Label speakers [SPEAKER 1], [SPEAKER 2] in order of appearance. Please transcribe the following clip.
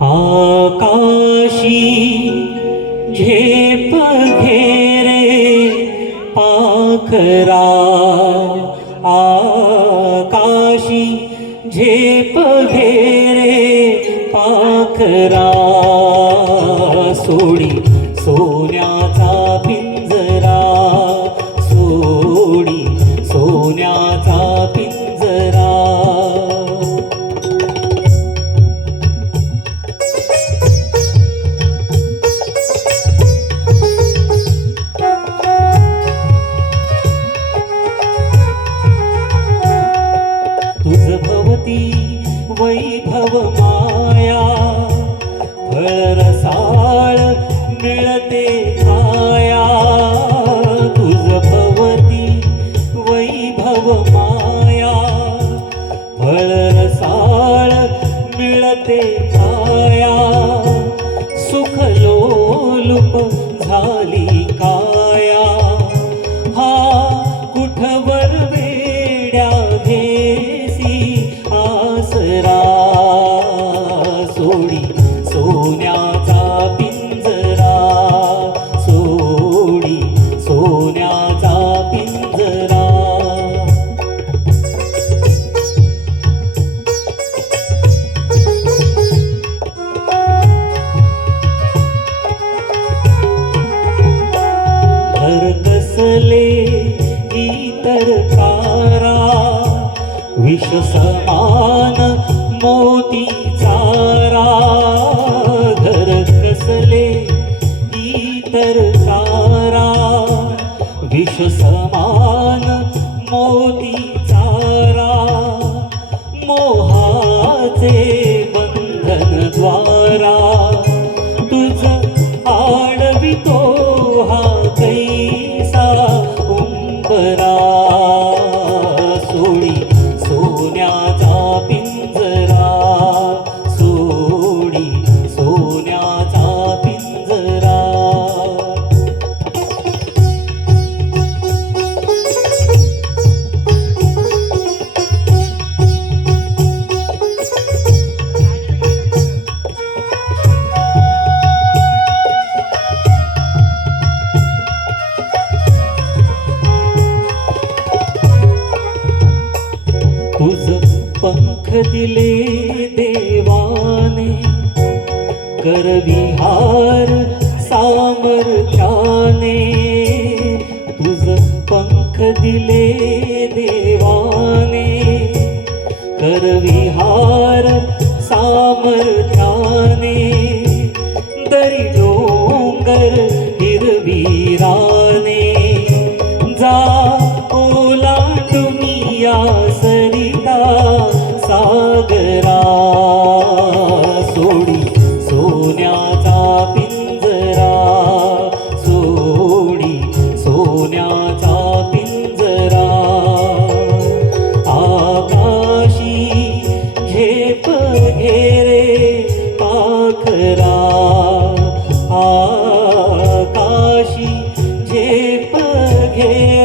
[SPEAKER 1] आकाशी झेप घेरे पाखरा आकाशी झेप घेरे पाखरा. खाया सुख लोलुप झाली काया. हा कुठवर वेड्या घेसी आसरा सोडी कसले इतर तारा. विष समान मोती चारा. घर कसले इतर तारा. विष समान मोती चारा. मोहाचे बंधन द्वारा. दिले देवाने करविहार सामर्थ्याने. तुझ पंख दिले देवाने सोन्याचा पिंजरा. आकाशी झेप घेरे पाखरा. आकाशी झेप घेरे